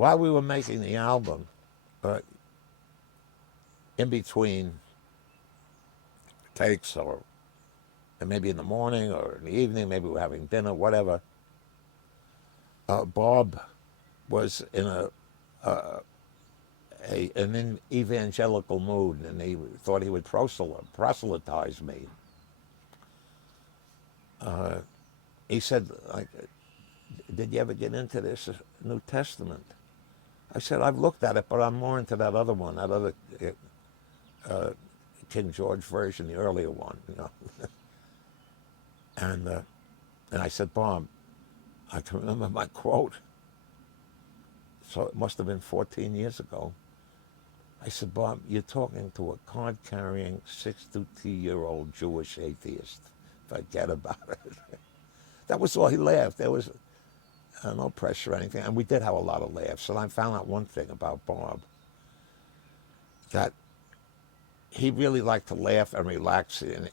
while we were making the album, uh, in between takes, or maybe in the morning or in the evening, maybe we're having dinner, whatever, Bob was in an evangelical mood, and he thought he would proselytize me. He said, like, did you ever get into this New Testament? I said, I've looked at it, but I'm more into that other one, that other uh, King George version, the earlier one, you know. And I said, Bob, I can remember my quote. So it must have been 14 years ago. I said, Bob, you're talking to a card-carrying 62-year-old Jewish atheist. Forget about it. That was all. He laughed. There was no pressure or anything. And we did have a lot of laughs. And I found out one thing about Bob, that he really liked to laugh and relax. And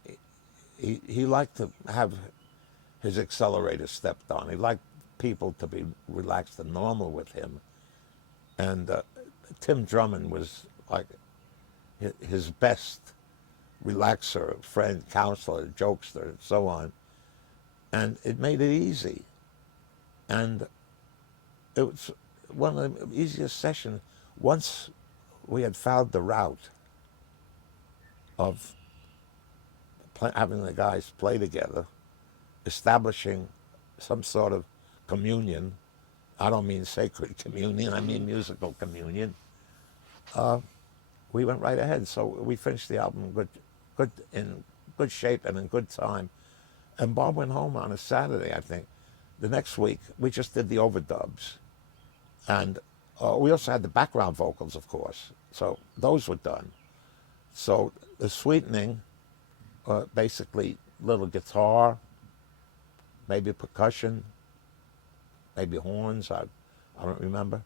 he liked to have his accelerator stepped on. He liked people to be relaxed and normal with him. And Tim Drummond was like his best relaxer, friend, counselor, jokester, and so on. And it made it easy. And it was one of the easiest sessions. Once we had found the route of having the guys play together, establishing some sort of communion. I don't mean sacred communion, I mean musical communion. We went right ahead. So we finished the album in good shape and in good time. And Bob went home on a Saturday, I think. The next week, we just did the overdubs. And we also had the background vocals, of course. So those were done. So the sweetening, basically little guitar, maybe percussion, maybe horns, I don't remember.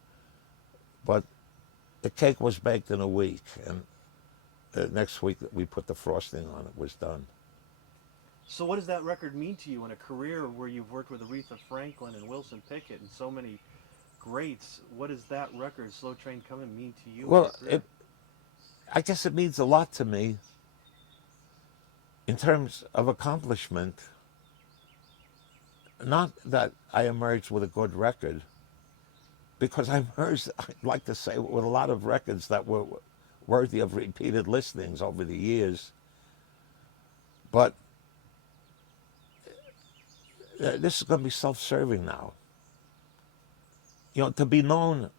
But the cake was baked in a week, and the next week that we put the frosting on, it was done. So what does that record mean to you in a career where you've worked with Aretha Franklin and Wilson Pickett and so many greats? What does that record, Slow Train Coming, mean to you in your Well, career? I guess it means a lot to me in terms of accomplishment. Not that I emerged with a good record, because I emerged, I'd like to say, with a lot of records that were worthy of repeated listenings over the years. But this is going to be self-serving now. You know, to be known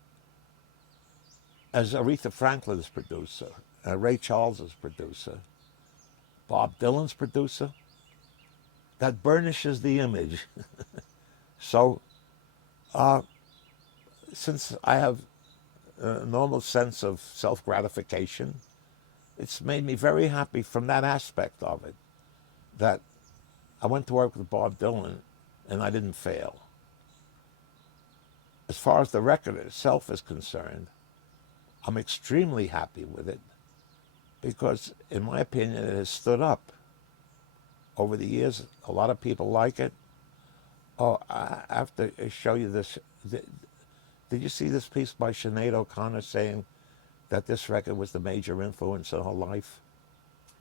as Aretha Franklin's producer, Ray Charles's producer, Bob Dylan's producer, that burnishes the image. So, since I have a normal sense of self-gratification, it's made me very happy from that aspect of it, that I went to work with Bob Dylan and I didn't fail. As far as the record itself is concerned, I'm extremely happy with it because, in my opinion, it has stood up. Over the years, a lot of people like it. Oh, I have to show you this. Did you see this piece by Sinead O'Connor saying that this record was the major influence in her life?